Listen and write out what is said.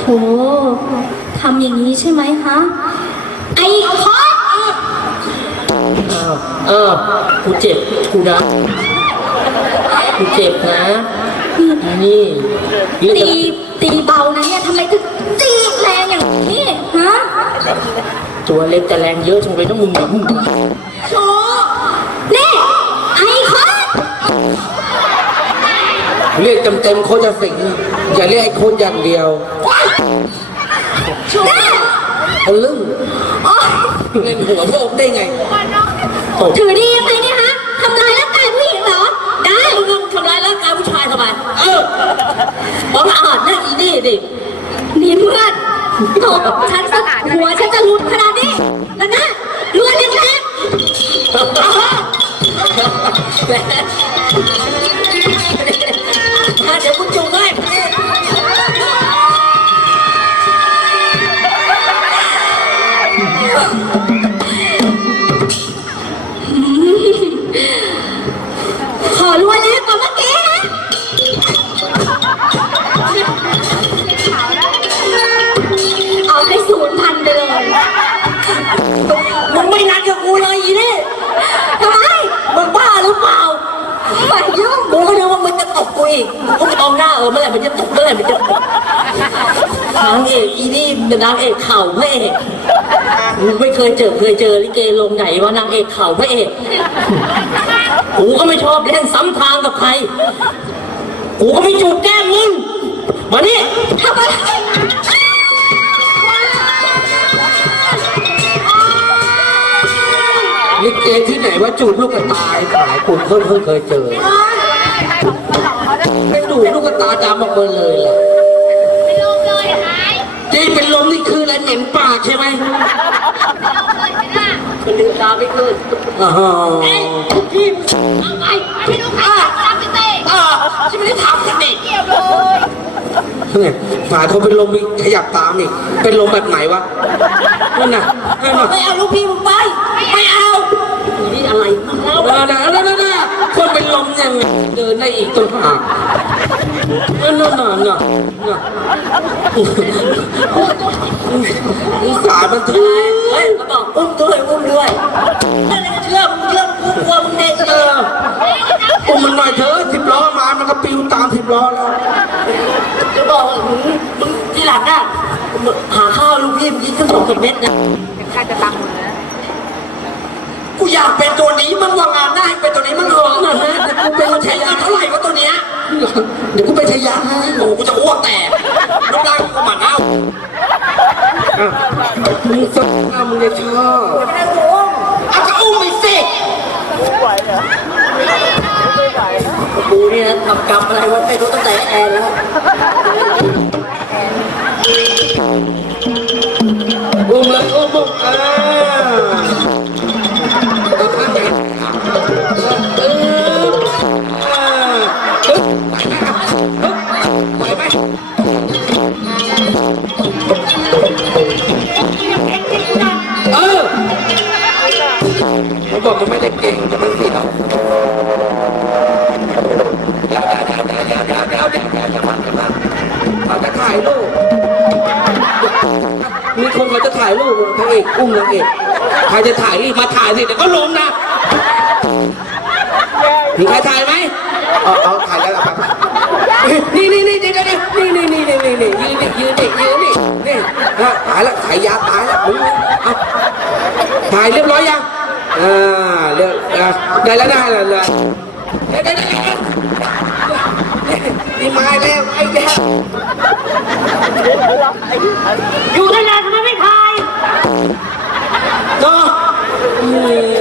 โหทำอย่างนี้ใช่ไหมคะ ไอ้คอสอ้าวเออกูเจ็บ กูนะกูเจ็บนะ นี่เรื่องตี ตีเบานะเนี่ยทำไมถึงตีแรงอย่างนี้ ฮะตัวเล็กแต่แรงเยอะจังเลยนะมึงเนี่ยมึงโชนี่ไอ้คอสเรียกเต็มๆโคชสิงห์อย่าเรียกไอ้โคชอย่างเดียว นี่ทะลึ่งโอ๊ยเล่นหัวโลกได้ไงถือดียังไงเนี่ยฮะทำลายร่างกายผู้หญิงเหรอ ได้มึงทำร้ายร่างกายผู้ชายทำไมเออบังอาจนะอีนี่ดินี่เพื่อนตบฉันสักหัวฉันจะหลุดขนาดนี้แล้วนะรวยแรง จะตบกูอีกกูมองหน้าเออเมื่อไหร่มันจะตบเมื่อไหร่มันจะตบนางเอกอีนี่เป็นนางเอกเข่าพระเอกมึงไม่เคยเจอเคยเจอลิเกลงไหนว่านางเอกเข่าพระเอกกูก็ไม่ชอบเล่นซ้ำทางกับใคร กูก็ไม่จูบแก้มมึงมานี่ทำอะไรลิเกที่ไหนว่าจูบลูกกระตายขายคุณเพิ่งเพิ่งเคยเจอ ไม่ดูลูกกระตาดำออกมาเลยล่ะที่เป็นลมนี่คืออะไรเหม็นปากใช่ไหมคนลืมตาไม่ขึ้นอ๋อพี่เอาไปพี่ลูกค้าทำไปเต้อ่าฉันไม่ได้ทำกันนี่เนี่ยฝาเขาเป็นลมมีขยับตามอีกเป็นลมแบบไหนวะนั่นน่ะนั่นน่ะไม่เอาลูกพี่มึงไปไม่เอาอีนี่อะไรเอานั่นน่ะนั่น ดินได้อีกต่างหากนั่นน่ะน่ะน่ะน่ะอุตส่าห์มันถือเฮ้ยเขาบอกอุ้มด้วยอุ้มด้วยอะไรกันเชื่อมึงเชื่อมึงกลัวมึงเด็กเอออุ้มมันหน่อยเถอะสิบล้อมามันก็ปิวตามสิบล้อแล้วจะบอกว่ามึงมึงทีหลังอะหาข้าวลูกพี่มึงกินสักสองสามเม็ดนะกู อยากเป็นตัวนี้มันว่างานหน้าให้เป็นตัวนี้มันเหรอนั่นนะแต่กูเป็นคนใช้ใช้ยาเงินเท่าเท่าไหไหร่ร่วะตัวเนี้ยเดี๋ยวกูไปทะยาให้โอ้กูจะอ้วกแตกน้ำลายกูก็หมันเอ้าอะมึงสักหน้ามึงจะชอบเอาก็อุ้มไปสิกูเนี่ยทำกรรมอะไรวะไม่รู้ตั้งแต่แอนแล้ว เออมันบอกมันไม่ได้เก่งแต่มันผิดอะเขาจะถ่ายรูปมีคนเขาจะถ่ายรูปพระเอกอุ้มนางเอกใครจะถ่ายรีบมาถ่ายสิเดี๋ยวก็ล้มนะมีใครถ่ายไหมเอาเอาถ่ายแล้วเอาไปนี่นี่นี่นี่นี่ ถ่ายเรียบร้อยยังอ่าเรียบอะได้แล้วได้แล้วได้ได้ได้นี่มาแล้วไอ้แย่อยู่ได้นานทำไมไม่ถ่ายเนาะอืม